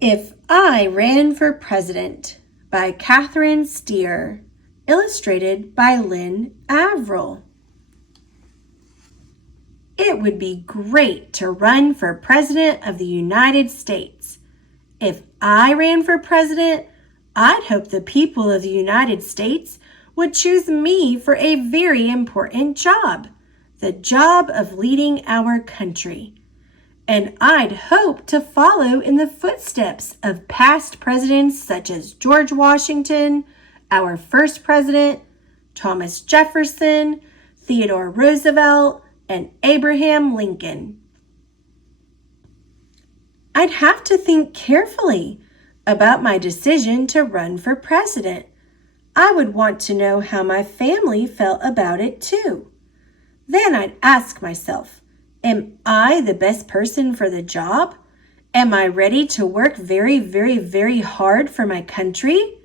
If I Ran for President by Catherine Stier, illustrated by Lynne Avril. It would be great to run for President of the United States. If I ran for president, I'd hope the people of the United States would choose me for a very important job, the job of leading our country. And I'd hope to follow in the footsteps of past presidents such as George Washington, our first president, Thomas Jefferson, Theodore Roosevelt, and Abraham Lincoln. I'd have to think carefully about my decision to run for president. I would want to know how my family felt about it too. Then I'd ask myself, am I the best person for the job? Am I ready to work very, very, very hard for my country?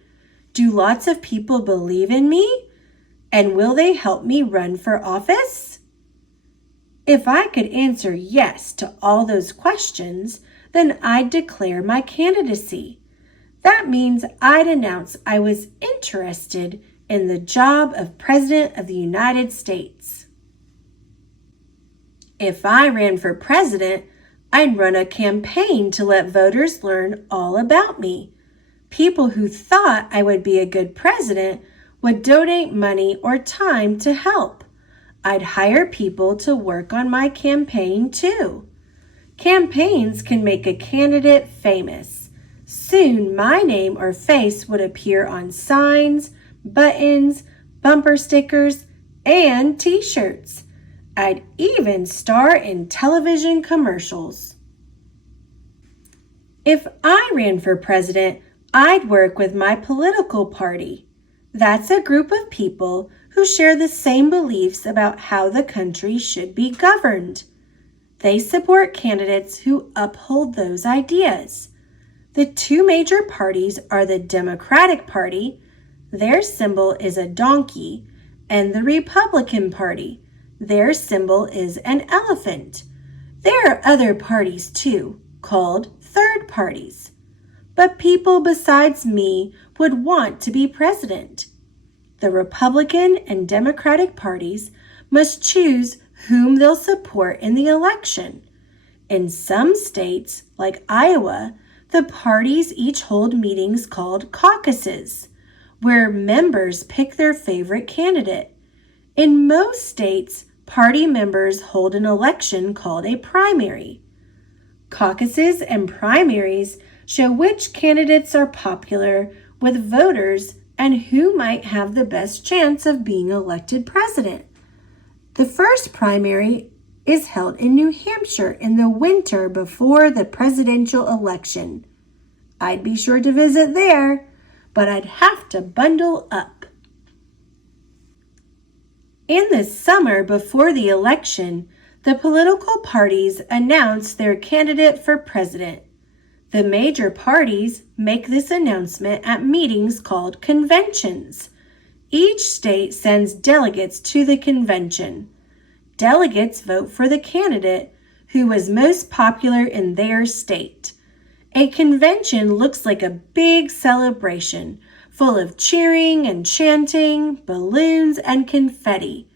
Do lots of people believe in me? And will they help me run for office? If I could answer yes to all those questions, then I'd declare my candidacy. That means I'd announce I was interested in the job of President of the United States. If I ran for president, I'd run a campaign to let voters learn all about me. People who thought I would be a good president would donate money or time to help. I'd hire people to work on my campaign too. Campaigns can make a candidate famous. Soon my name or face would appear on signs, buttons, bumper stickers, and t-shirts. I'd even star in television commercials. If I ran for president, I'd work with my political party. That's a group of people who share the same beliefs about how the country should be governed. They support candidates who uphold those ideas. The two major parties are the Democratic Party, their symbol is a donkey, and the Republican Party, their symbol is an elephant. There are other parties too, called third parties. But people besides me would want to be president. The Republican and Democratic parties must choose whom they'll support in the election. In some states, like Iowa, the parties each hold meetings called caucuses, where members pick their favorite candidate. In most states, party members hold an election called a primary. Caucuses and primaries show which candidates are popular with voters and who might have the best chance of being elected president. The first primary is held in New Hampshire in the winter before the presidential election. I'd be sure to visit there, but I'd have to bundle up. In the summer before the election, the political parties announce their candidate for president. The major parties make this announcement at meetings called conventions. Each state sends delegates to the convention. Delegates vote for the candidate who was most popular in their state. A convention looks like a big celebration, full of cheering and chanting, balloons, and confetti.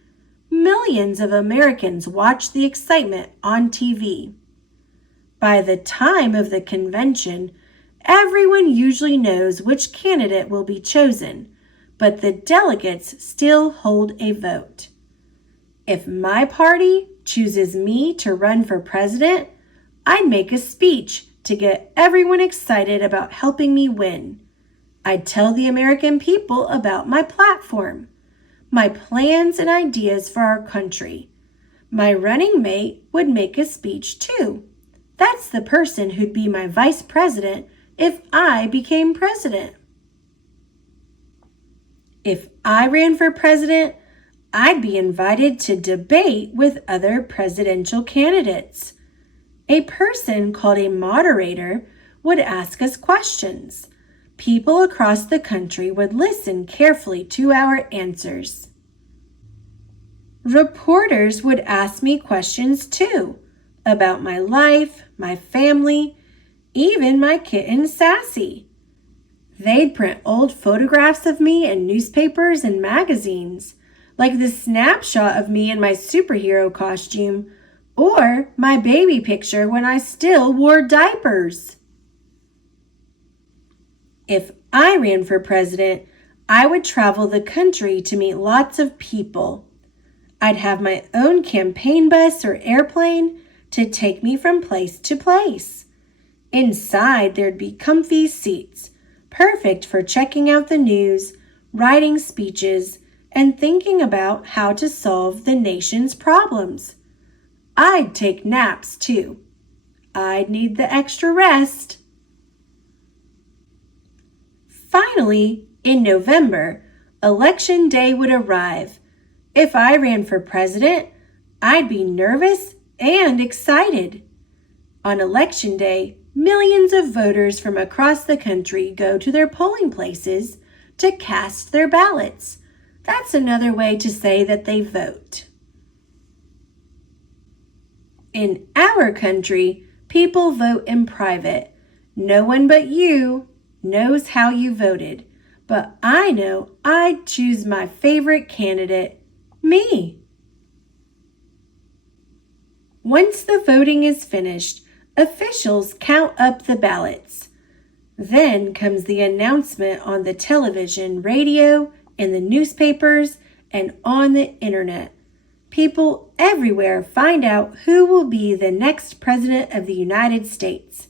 Millions of Americans watch the excitement on TV. By the time of the convention, everyone usually knows which candidate will be chosen, but the delegates still hold a vote. If my party chooses me to run for president, I'd make a speech to get everyone excited about helping me win. I'd tell the American people about my platform, my plans and ideas for our country. My running mate would make a speech too. That's the person who'd be my vice president if I became president. If I ran for president, I'd be invited to debate with other presidential candidates. A person called a moderator would ask us questions. People across the country would listen carefully to our answers. Reporters would ask me questions too, about my life, my family, even my kitten Sassy. They'd print old photographs of me in newspapers and magazines, like the snapshot of me in my superhero costume, or my baby picture when I still wore diapers. If I ran for president, I would travel the country to meet lots of people. I'd have my own campaign bus or airplane to take me from place to place. Inside, there'd be comfy seats, perfect for checking out the news, writing speeches, and thinking about how to solve the nation's problems. I'd take naps, too. I'd need the extra rest. Finally, in November, Election Day would arrive. If I ran for president, I'd be nervous and excited. On Election Day, millions of voters from across the country go to their polling places to cast their ballots. That's another way to say that they vote. In our country, people vote in private. No one but you knows how you voted, but I know I'd choose my favorite candidate, me. Once the voting is finished, officials count up the ballots. Then comes the announcement on the television, radio, in the newspapers, and on the internet. People everywhere find out who will be the next president of the United States.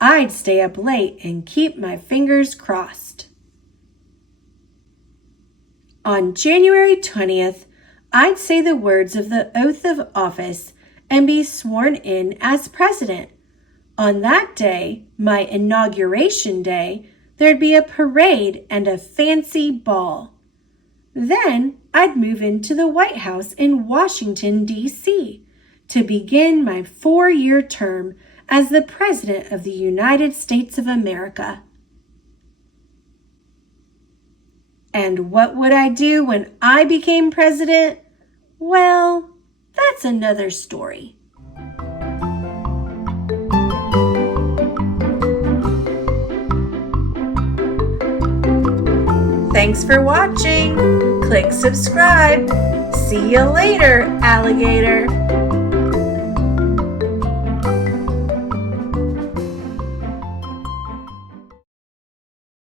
I'd stay up late and keep my fingers crossed. On January 20th, I'd say the words of the oath of office and be sworn in as president. On that day, my inauguration day, there'd be a parade and a fancy ball. Then I'd move into the White House in Washington, D.C. to begin my 4-year term as the President of the United States of America. And what would I do when I became president? Well, that's another story. Thanks for watching. Click subscribe. See you later, alligator.